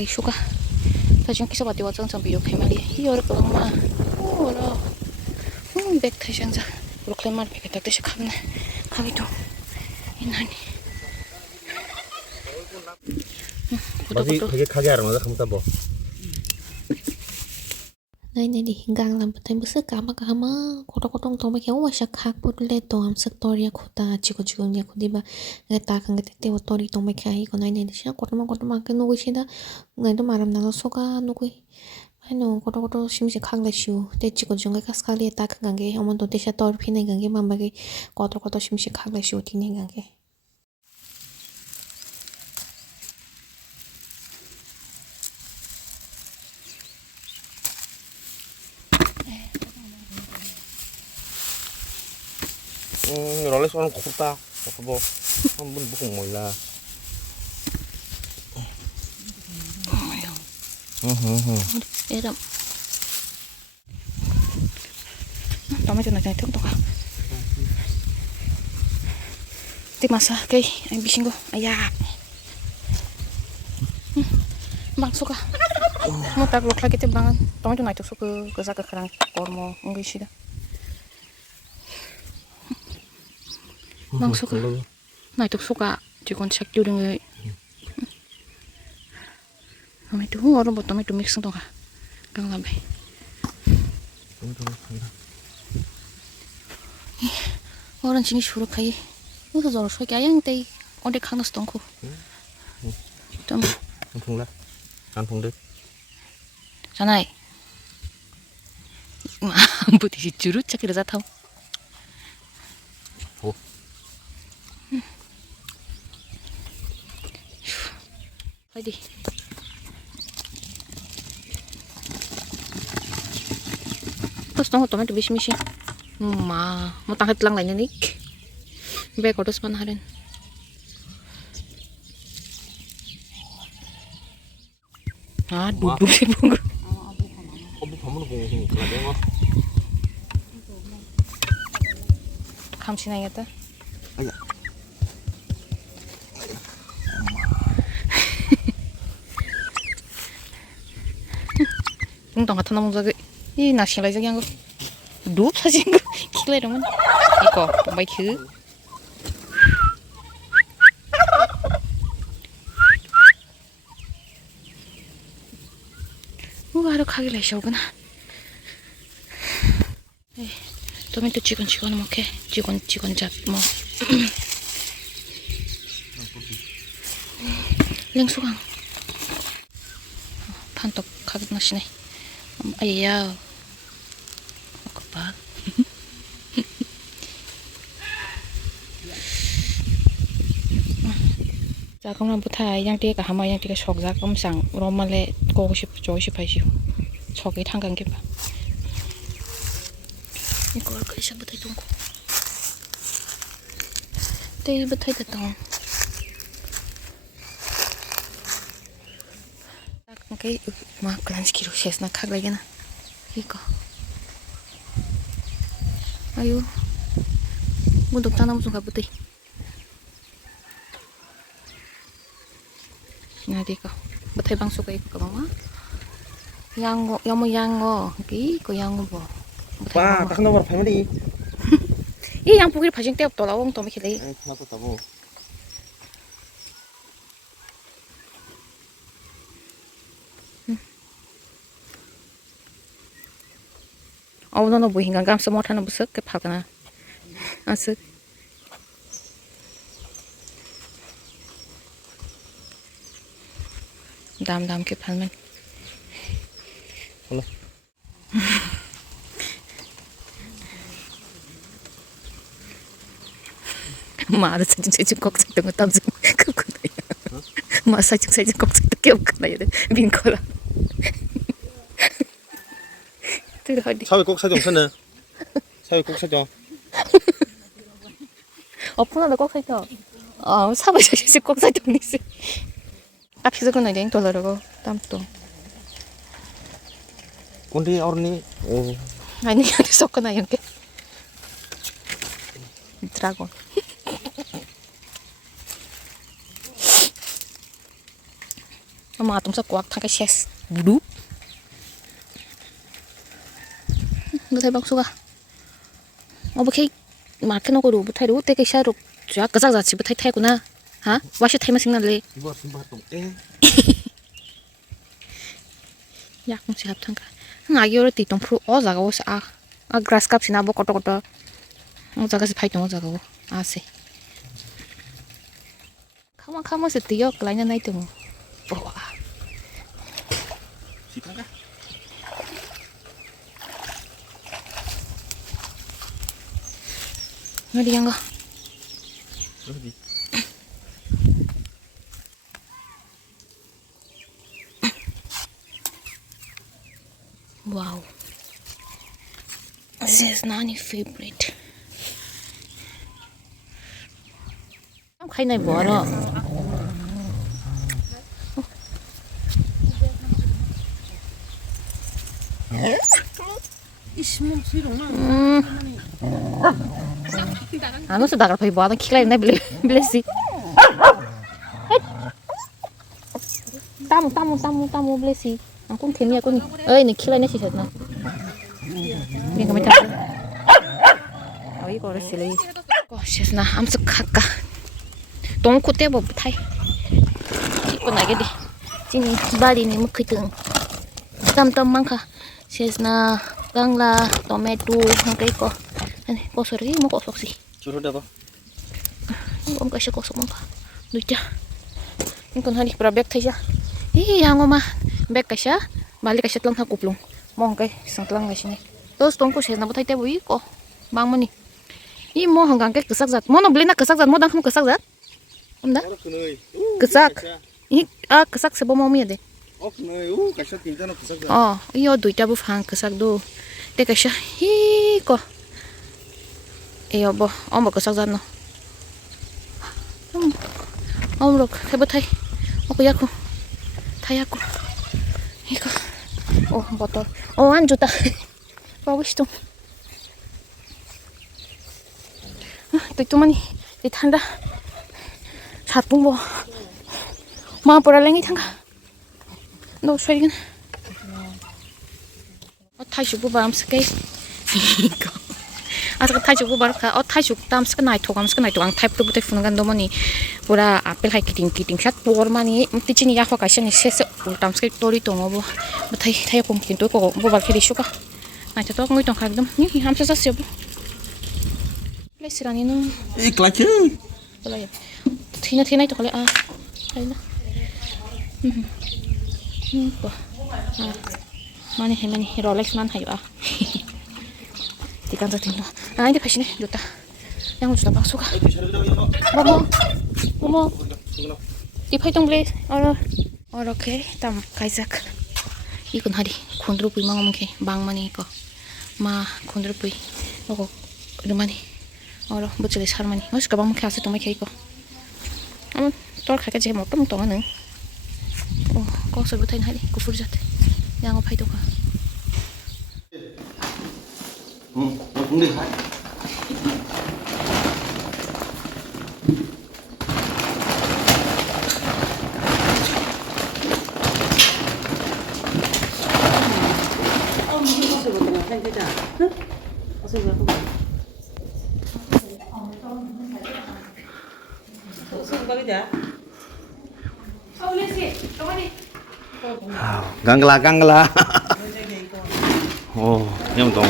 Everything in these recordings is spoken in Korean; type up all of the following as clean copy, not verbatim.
lấy sugar ta chúng kia bati watang chang biyo khema li yor ko ma ora bek thai chang za rokle mar bek ta te kham na khawi to inani Masih pakai kagak orang kamu tahu? Này này đi gang làm bữa bữa sức cả mà có đông tông mà kéo vào sắc khác bữa lệ tông am sắc tori à khota chỉ có nhà khodi ba người ta khang cái tê tori tông mà khai còn này này đi sao có mà cái nuôi chi đó người đó mà làm nào số cả nuôi hay nó có 심지 khang lại siêu tê chỉ có dùng cái cascali ta khang cái ông tôi tê sao tori phi này cái mà cái có 심지 khang lại siêu thì này cái Rolls orang kota, apa bo? Ambun bukan mola. eram toma cho nó chạy thượng tông tìm masa cây anh bị singo ayah bang suka mau tak lok lagi teh bangan toma cho naik suka ke zaka kerang kormo enggak sih dah bang suka naik suka juga cek juga nggak Mày tu orang botol mày tu mix tu ka, kang lambe. Orang sini suruh kai, itu jauh suruh kai yang tei, orang kang nas tongku. Tom. Kampung deh. Sanai. Buti si curut cak kira tahu. Oh. Lagi. Terus nunggu tomat bis misi, mau tangkap lang lainnya nih, baik ordos panarin. Duduk sih bungkus. Kamu bungkus kelapa apa? Kamu sih nanya tuh? Ayo. Untung kata namun jaga. 이 낚시 라이저 그냥 룹 사진 거 키로 이러면 이거 마이크 하루 가길 내셔오구나 토마토 찍은 먹게 찍은 잡뭐 랭수강 판떡 가길 나시네 아야 봐. 자, 그럼 부터 yang tiga hama yang tiga sok zak om sang romale ko ship joy ship haisi soki tanggang ge ba 이거 그 시부터 동고 데이부터 됐다 딱 cái mà clans kilo ses na khag lagi na 이거 ayo untuk tanam suka putih nanti kau betul bang suka ikut mama yang mau gitu yang mau Wah, tak kenal orang family. Iya yang pukul pasang tiap tolong tomi kili Kenapa tahu? nó buổi hình gam sớm thằng nó bớt cái phao cái nào ăn sức đam cái phao mình mà nó 사진 꼭 찍던 거 땀 좀 그거야 mà 사진 꼭 찍던 게 없구나 얘들 민코라 사회 꼭 사정 쓰는. 사회 꼭 사정. 어플라도 꼭 사줘. 사발 자식 꼭 사줘 니스. 앞에서 그는 랭 돌아가고 땀도. 근데 어른이 아니 안에 섞어놔 연계. 드라곤. 엄마 마 동사 꽉 타게 셰스 무릎 nó thấy bóc xuống à ô bữa khi mà cái nó có đủ bữa thay đủ tê cái sao được chả cái gì chỉ bữa thay thay của na hả vài sự thay mà sinh là 이거 신발 똥 에. 야 không chỉ hợp thằng cả ngài yêu thì tổng pro ở giờ cái à grass cup xin abo cọt cọt ở giờ cái phải tổng ở giờ cái à xí không mà sẽ tiêu cái này này từng bỏ 시타가? nó đi ăn cơ 어디? wow this is Nani favorite cái này bỏ rồi 안 웃어 나갈 거기 뭐하는 키가 있나 블레시 따무 블레시 안 꽁템이야 꽁이 어이 내 키가 있네 시셨나 내가 몇 장? 이거를 쓰리 시셨나 암석 할까 똥코 떼버 타이 찍고 나게 돼 지금 바리니 뭐 그등 땀땀만카 시셨나 강라 토마토 한개 있고 아니 고소리 뭐 고소시 저러다 봐. Ông cái sẽ có số mong được chưa? Nhưng còn hơi đi bạc thấy chưa? Ý hàng mà bạc cái sao? Balik cái lang thang kuplung. Mong cái sang lang cái này. Terus tongko saya nak buat bui ko. Bang mani. Ý mo hanggang cái kesak zat. Mo no beli nak kesak zat. Mo dah kamu kesak zat? Om dah? Kesak. Ý kesak sebab mau mi ada. 그네. 가셔 괜찮아 그삭. Iyo duita bu hang kesak do. Te cái sao? Hi ko. Iyo bo. Om bo kesak zat no. Look, 해봐 타이. 야쿠. 타야쿠. 이거. 버터. 안 좋다. 먹고 싶어. 또 많이 탄다. 사뿐 뭐. 보라랭이 탄가. 너 쉬긴. 타이슈 바람 스케이. 이거. 아서 타이슈 바르카 타이슈 땀 스카나이 토감 스카나이 토강 타입도 부터 푸는 간 너머니 보라 앞에 하이 기팅 샷 보르마니 티치니 야화 가시니 세세 땀 스케 토리 토모보 타이 공긴 또 거고 뭐 발키리 슈가 아이 또 거기 또 가끔 니 함서 샀어요 플레이스라니는 이 클라치. 몰라요 티나 또 걸려 아이나 뭐 많이 롤렉스만 하요 di kantor tinggal. Ini pasien juta. Yang sudah masuk. Momo. Di paitong beli. Oke, tam kaisak. Ikon hari kondro pui mangom ke bang mani ko. Ma kondro pui. Oko rumani. Bocil sar mani. Mas ka bang ke ase tomai ke ko. Tor khaka je mo tom tong nang. Ko so butain hari ko furjat. Yang o paito ka. nó cũng đi hết. 강글라. 염동.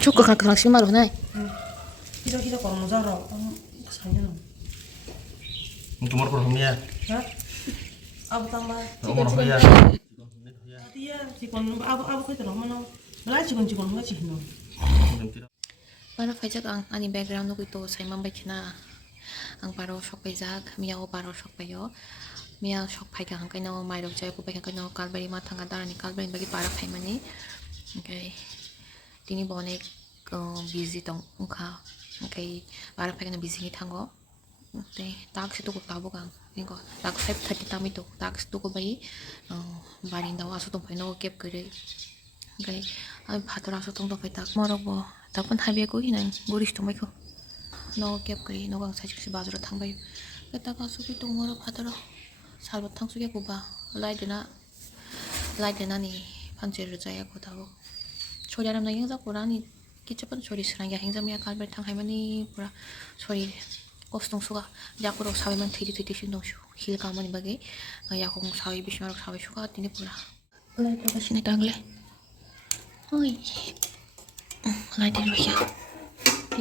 Cukup kan sih malu nai. Kita kalau mau zaro, sayangnya. Cuma perlu ya. Hah? Abu tambah. Umur ya. Iya, cikon abu itu loh mana? Malah cikon mana sih no? Mana fajar ang ani background ko ito sa imang baik na ang paro shock pajak miya o paro shock payo miya shock pajak ang kaino mairo jay ko pajak kaino kalbari matang adara ni kalbari bagi para kay mani okay tini bonek busy tong ungka cái bà phải cái busy thằng go đây tak situ ko tabo kang ingo tak 5:30 tami to tak situ ko bai barin daw aso tong pai no kep kare cái ai phatora aso tong to pai tak morok bo tapon habi ko hinan goris tong bai ko no kep kare no gang sa chiksi bazuro thang bai cái tak aso ki tong morok phatora salbo thang su ke ko ba lai dena ni panjer jaya ko tabo 초리하람 나 행자 고라니 기초번 초리 스랑야 행자미야 갈벨 탕 할머니 보라 초리 꼬스동수가 야구로 사회만 되디 신동슈 힐 가만히 바게 야공 사회 비슈마로 사회 슈가 되니 보라 라이트가 신에 당글래 어이 라이트 이렇게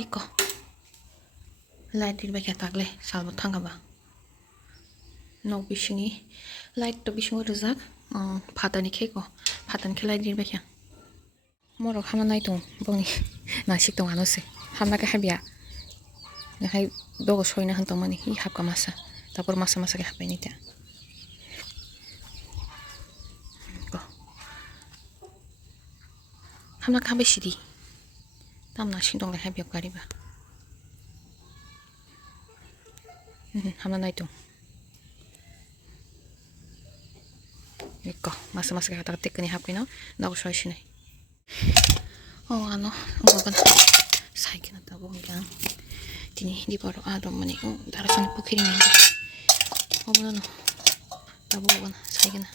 이거 라이트 이렇게 당글래 살못 탕가봐 너 비싱이 라이트 비싱어 르작 파다니 케고 파다니 켈 라이트 이렇게 뭐로 하면 나이동 보니 나 식동 안 오세 함나게 할비야 나 너가 소리나 한 동만이 이 합가 마사 다보로 마사게 합배니다 이거 함나게 합배 시디 땀나 신동래 할비야 가리바 함나 나이동 이거 마사게 하다가 떼끈이 합기나 나고 소리시네 ano ang 사이kin na tabo kaya di baru ada mani darasan pukirin ini tabo na tabo sa이kin na